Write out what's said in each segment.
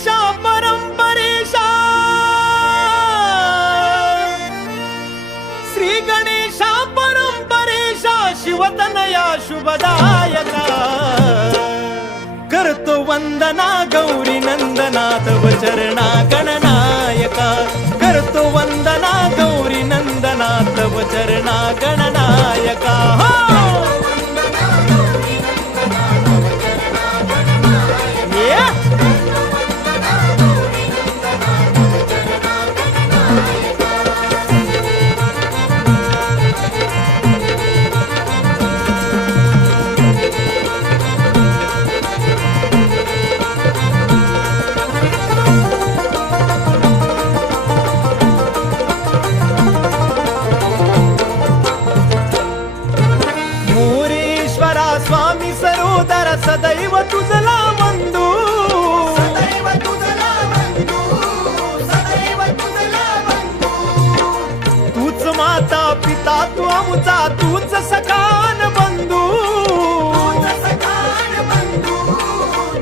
गणेशा परंपरेशा, श्री गणेशा परंपरेशा, शिवतनया शुभदायका, करतो वंदना गौरी नंदना तव चरणा गणनायका, करतो वंदना गौरी नंदना तव चरणा गणनायका. स्वामी सरोदर सदैव तुझला वंदू, सदैव तुझला वंदू, सदैव तुझला वंदू. तूच माता पिता तू आमचा, तूच सखान बंधू, तूच सखान बंधू,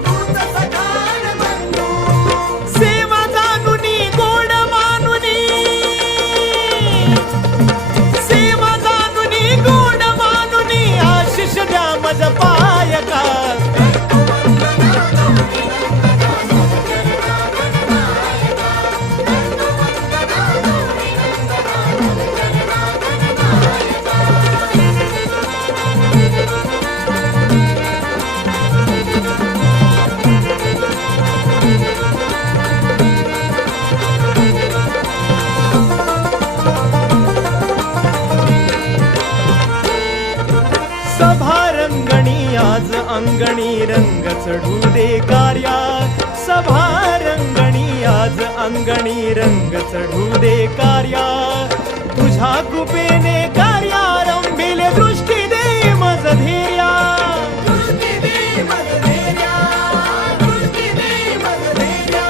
तूच सखान बंधू. सेवा जानुनी गोड मानुनी, सेवा जानुनी गोड मानुनी, आशिष द्या मज पायका. सभा रंगणी आज अंगणी रंग चढू दे कार्या, सभा रंगणी आज अंगणी रंग चढू दे कार्या, तुझ्या कृपेने कार्या रंभिले दृष्टी दे मज धैर्या, दृष्टी दे मज धैर्या, दृष्टी दे मज धैर्या.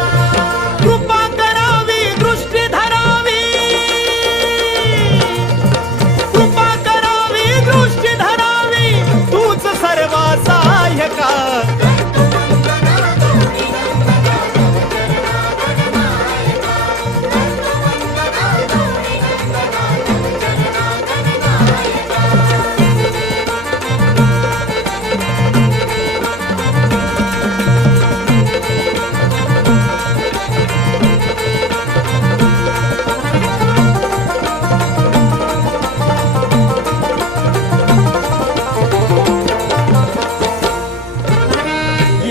कृपा करावी दृष्टी धरावी, कृपा करावी दृष्टी धरावी, तूच सर्वा सहाय्यका.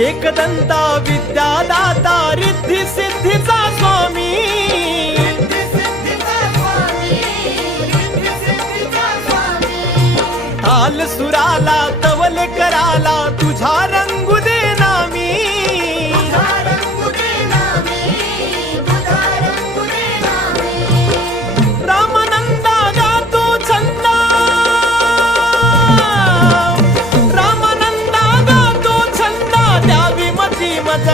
एकदंता विद्यादाता रिद्धी सिद्धीचा स्वामी, रिद्धी सिद्धीचा स्वामी, रिद्धी सिद्धीचा स्वामी. ताल सुराला तवल कराला तुझा रंगू दे नामी, तुझा रंगू दे नामी, तुझा रंगू दे नामी. रामानंदा गातो छंदा, रामानंदा गातो छंदा, द्यावी मती मज